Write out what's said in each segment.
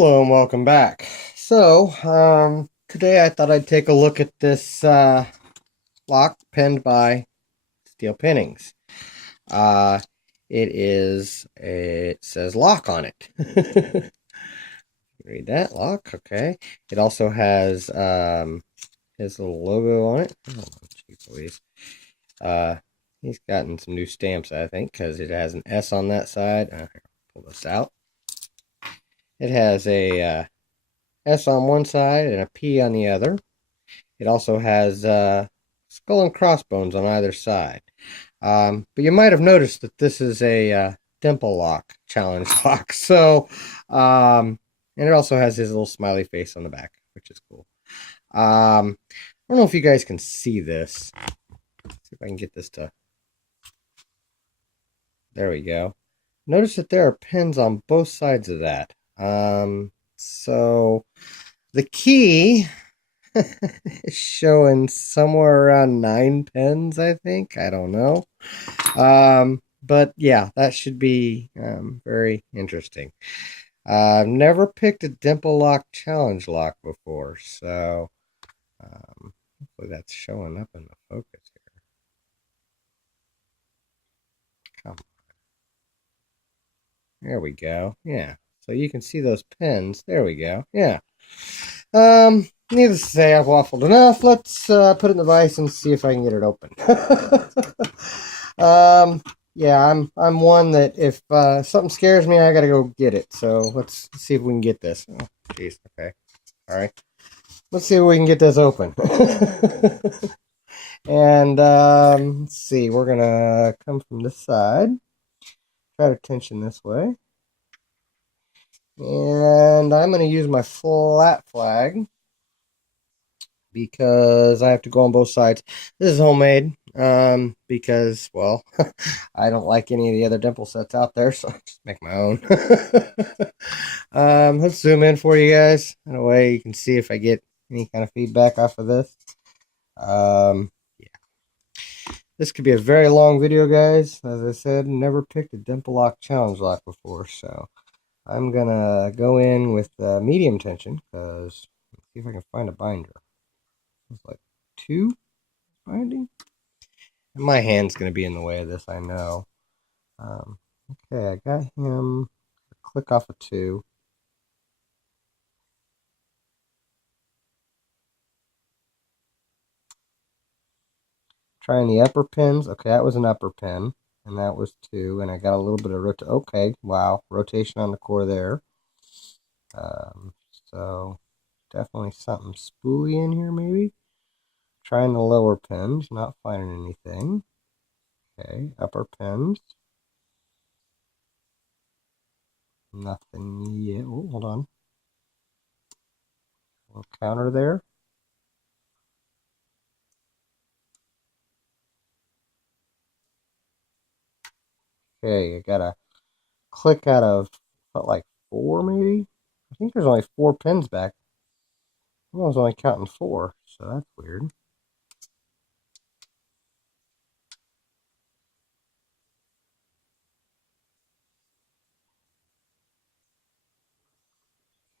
Hello and welcome back. Today I thought I'd take a look at this lock penned by Steel Pinnings. Uh, it says lock on it. Read that, lock, okay. It also has his little logo on it. Oh, geez Louise. Uh, he's gotten some new stamps, I think, because it has an S on that side. Here, pull this out. It has a S on one side and a P on the other. It also has skull and crossbones on either side. But you might have noticed that this is a dimple lock, challenge lock. And it also has his little smiley face on the back, which is cool. I don't know if you guys can see this. Let's see if I can get this to. There we go. Notice that there are pins on both sides of that. So the key is showing somewhere around 9 pins, I think. I don't know. But yeah, that should be very interesting. I've never picked a dimple lock challenge lock before, so hopefully that's showing up in the focus here. Come on. There we go. Yeah. So you can see those pins. There we go. Yeah. Needless to say, I've waffled enough. Let's put it in the vise and see if I can get it open. Yeah, I'm one that if something scares me, I gotta go get it. So let's see if we can get this. Oh, jeez. Okay. All right. Let's see if we can get this open. And let's see. We're gonna come from this side. Try to tension this way. And I'm gonna use my flat flag because I have to go on both sides. This is homemade because, well, I don't like any of the other dimple sets out there, so I just make my own. Let's zoom in for you guys. In a way, you can see if I get any kind of feedback off of this. Yeah. This could be a very long video, guys. As I said, never picked a dimple lock challenge lock before, so I'm gonna go in with medium tension because let's see if I can find a binder. It's like 2 binding. And my hand's going to be in the way of this, I know. Okay, I got him. Click off of 2. Trying the upper pins. Okay, that was an upper pin. And that was 2. And I got a little bit of rotation. Okay, wow. Rotation on the core there. So definitely something spoolie in here, maybe. Trying the lower pins. Not finding anything. Okay, upper pins. Nothing yet. Oh, hold on. A little counter there. Okay, I got a click out of what, like 4 maybe? I think there's only 4 pins back. I was only counting 4, so that's weird.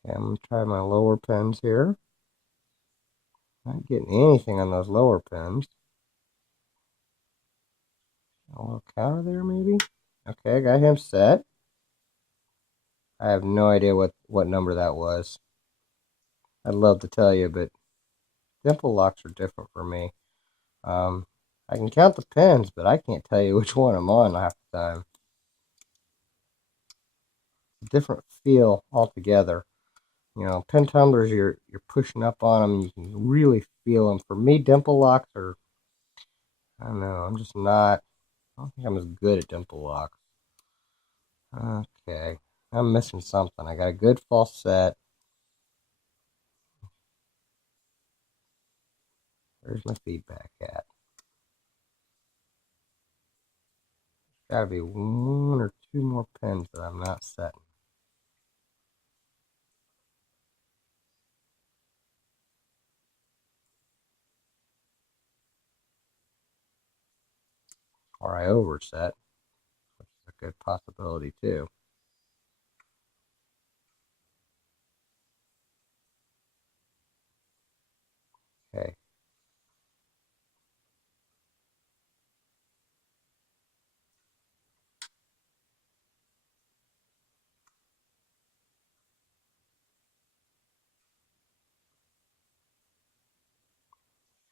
Okay, I'm gonna try my lower pins here. Not getting anything on those lower pins. A little counter there maybe? Okay, I got him set. I have no idea what number that was. I'd love to tell you, but dimple locks are different for me. I can count the pins, but I can't tell you which one I'm on half the time. It's a different feel altogether. You know, pin tumblers, you're pushing up on them, and you can really feel them. For me, dimple locks are, I don't know, I'm just not, I don't think I'm as good at dimple locks. Okay, I'm missing something. I got a good false set. Where's my feedback at? Gotta be 1 or 2 more pins that I'm not setting. Or I overset, which is a good possibility too. Okay.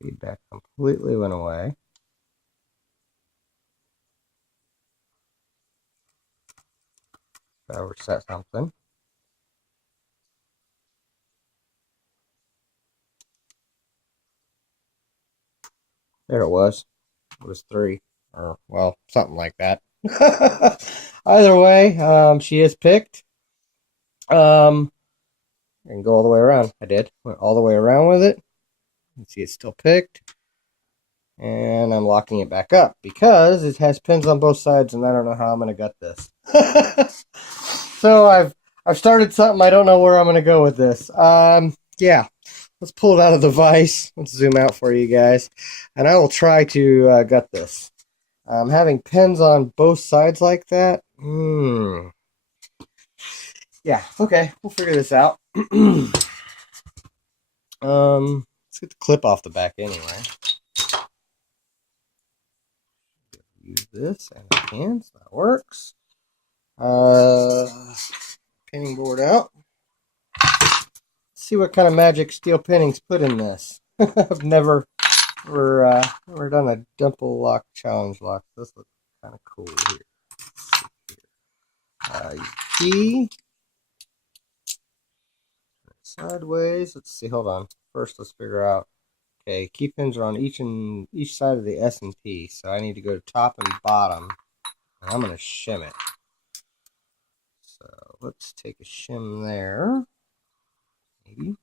Feedback completely went away. Gotta reset something. There it was. It was 3. Or, well, something like that. Either way, she is picked. I can go all the way around. I did. Went all the way around with it. You can see it's still picked. And I'm locking it back up because it has pins on both sides, and I don't know how I'm going to gut this. So I've started something. I don't know where I'm going to go with this. Yeah. Let's pull it out of the vise. Let's zoom out for you guys. And I will try to gut this. Having pins on both sides like that. Yeah, okay. We'll figure this out. Let's get the clip off the back anyway. Use this and I can, so that works. Pinning board out. Let's see what kind of magic Steel Pinnings put in this. I've never done a dimple lock challenge lock. This looks kind of cool here. Key sideways. Let's see. Hold on. First, let's figure out. Okay, key pins are on each side of the S and P, so I need to go to top and bottom. And I'm gonna shim it. So let's take a shim there. Maybe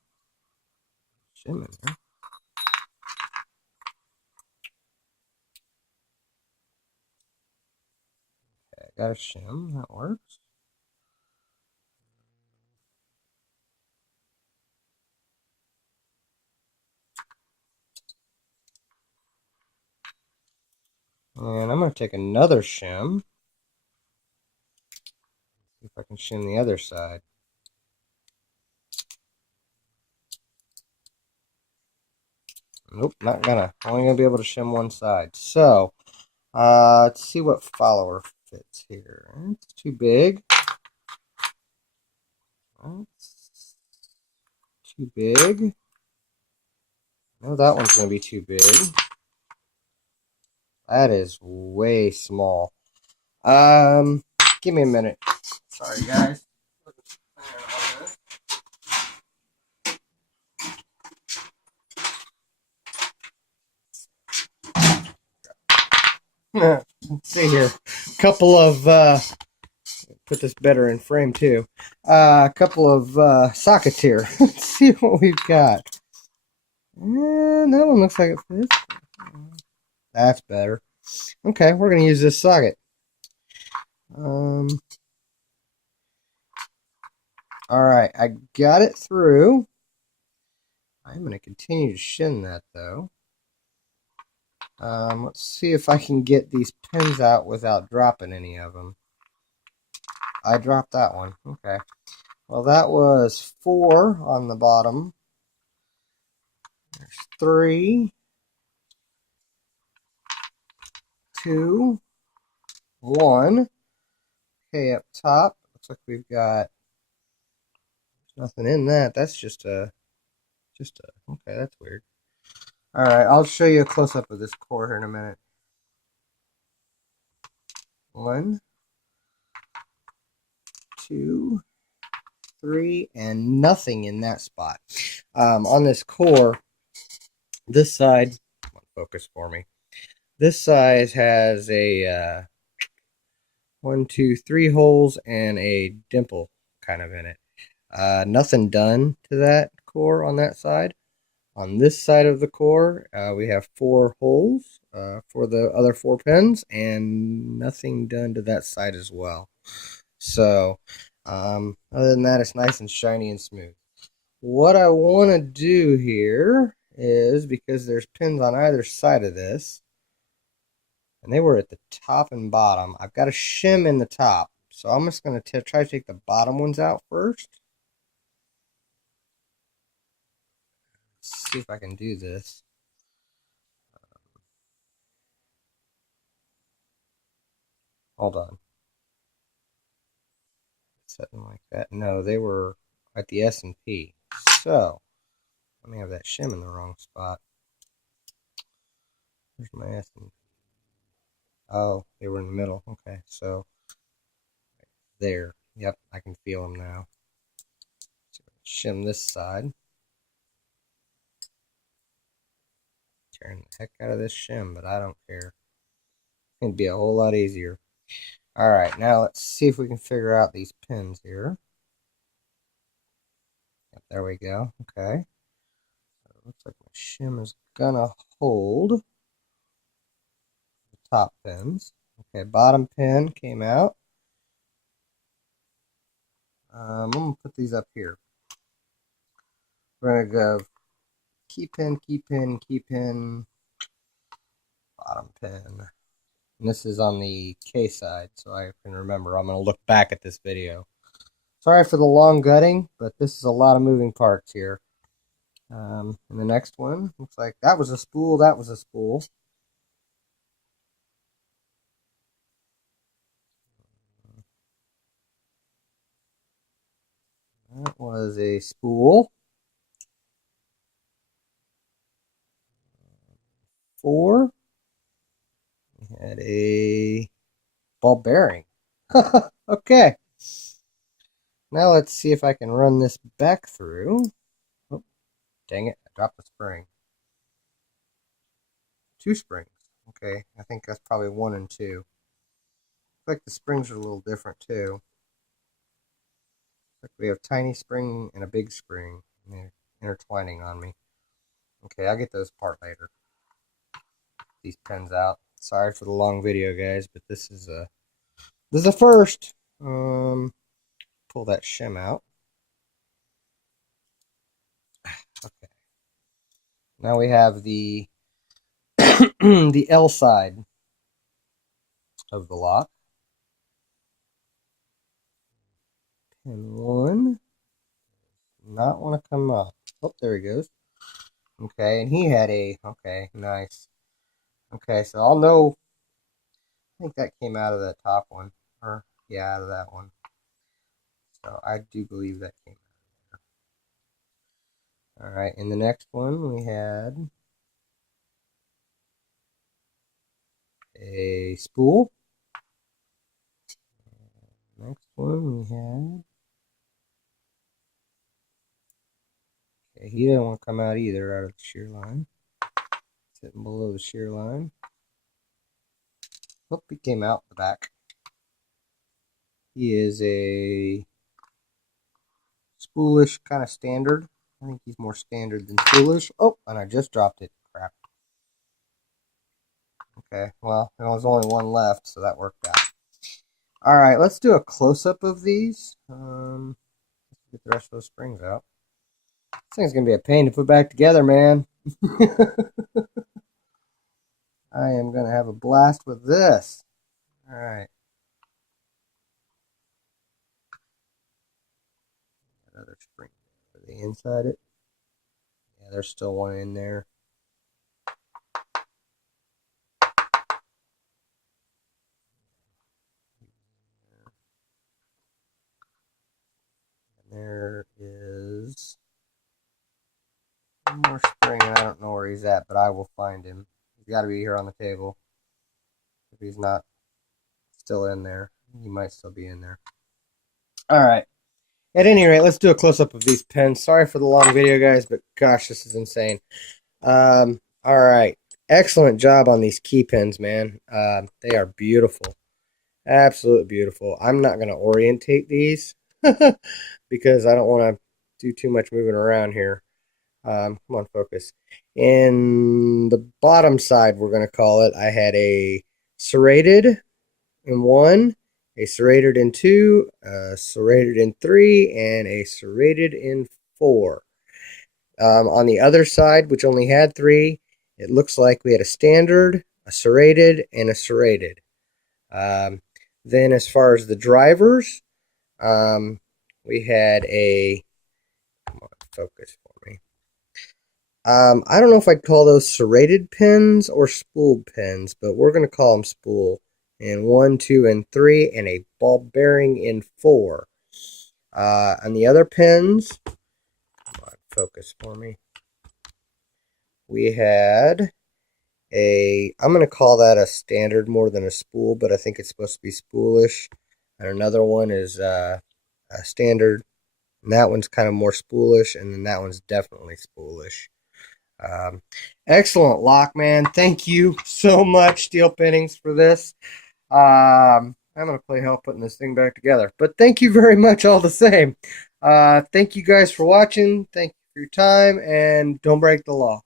shim in there. Okay, I got a shim. That works. And I'm going to take another shim. See if I can shim the other side. Nope, not gonna. Only gonna be able to shim one side. So, let's see what follower fits here. It's too big. That's too big. No, that one's gonna be too big. That is way small. Give me a minute. Sorry, guys. Let's see here. Couple of put this better in frame too. A couple of sockets here. Let's see what we've got. And that one looks like it fits. That's better. Okay, we're gonna use this socket. All right, I got it through. I'm gonna continue to shin that though. Let's see if I can get these pins out without dropping any of them. I dropped that one. Okay. Well, that was 4 on the bottom. There's 3, 2, 1. Okay, up top. Looks like we've got nothing in that. That's just a. Okay, that's weird. All right, I'll show you a close up of this core here in a minute. 1, 2, 3, and nothing in that spot. On this core, this side, focus for me. This side has a 1, 2, 3 holes and a dimple kind of in it. Nothing done to that core on that side. On this side of the core, we have 4 holes for the other 4 pins, and nothing done to that side as well. So, other than that, it's nice and shiny and smooth. What I want to do here is, because there's pins on either side of this, and they were at the top and bottom, I've got a shim in the top. So I'm just going to try to take the bottom ones out first. see if I can do this. Hold on. Something like that. No, they were at the S&P. So, let me have that shim in the wrong spot. Where's my S&P? Oh, they were in the middle. Okay, so there. Yep, I can feel them now. So, shim this side. Tearing the heck out of this shim, but I don't care. It'd be a whole lot easier. Alright, now let's see if we can figure out these pins here. Yep, there we go. Okay. So it looks like my shim is gonna hold the top pins. Okay, bottom pin came out. I'm gonna put these up here. We're gonna go key pin, key pin, key pin, bottom pin. And this is on the K side, so I can remember. I'm gonna look back at this video. Sorry for the long gutting, but this is a lot of moving parts here. And the next one looks like that was a spool, that was a spool. That was a spool. 4. We had a ball bearing. Okay. Now let's see if I can run this back through. Oh, dang it, I dropped the spring. 2 springs. Okay, I think that's probably 1 and 2. Looks like the springs are a little different too. Looks like we have tiny spring and a big spring. And they're intertwining on me. Okay, I'll get those apart later. These pins out. Sorry for the long video, guys, but this is a first. Pull that shim out. Okay. Now we have the the L side of the lock. Pin 1. Not want to come up. Oh, there he goes. Okay, and he had a, okay, nice. Okay, so I'll know, I think that came out of that top one. Or, yeah, out of that one. So I do believe that came out of there. Alright, in the next one we had a spool. Next one we had, okay, he didn't want to come out either out of the shear line. Sitting below the shear line. Oh, he came out the back. He is a spoolish kind of standard. I think he's more standard than spoolish. Oh, and I just dropped it. Crap. Okay, well, there was only one left, so that worked out. Alright, let's do a close-up of these. Let's get the rest of those springs out. This thing's going to be a pain to put back together, man. I am going to have a blast with this. Alright. Another spring. Are they inside it? Yeah, there's still one in there. And there is one more spring, and I don't know where he's at, but I will find him. He's got to be here on the table. If he's not still in there, he might still be in there. Alright. At any rate, let's do a close-up of these pins. Sorry for the long video, guys, but gosh, this is insane. Alright. Excellent job on these key pins, man. They are beautiful. Absolutely beautiful. I'm not going to orientate these because I don't want to do too much moving around here. Come on, focus. In the bottom side, we're going to call it, I had a serrated in 1, a serrated in 2, a serrated in 3, and a serrated in 4. On the other side, which only had 3, it looks like we had a standard, a serrated, and a serrated. Then as far as the drivers, we had a, come on, focus for me. I don't know if I'd call those serrated pins or spooled pins, but we're going to call them spool in 1, 2, and 3, and a ball bearing in 4. On the other pins, come on, focus for me. We had I'm going to call that a standard more than a spool, but I think it's supposed to be spoolish. And another one is a standard, and that one's kind of more spoolish, and then that one's definitely spoolish. Um, Excellent lock, man. Thank you so much, Steel Pinnings, for this. I'm going to play hell putting this thing back together. But thank you very much all the same. Thank you guys for watching. Thank you for your time, and don't break the law.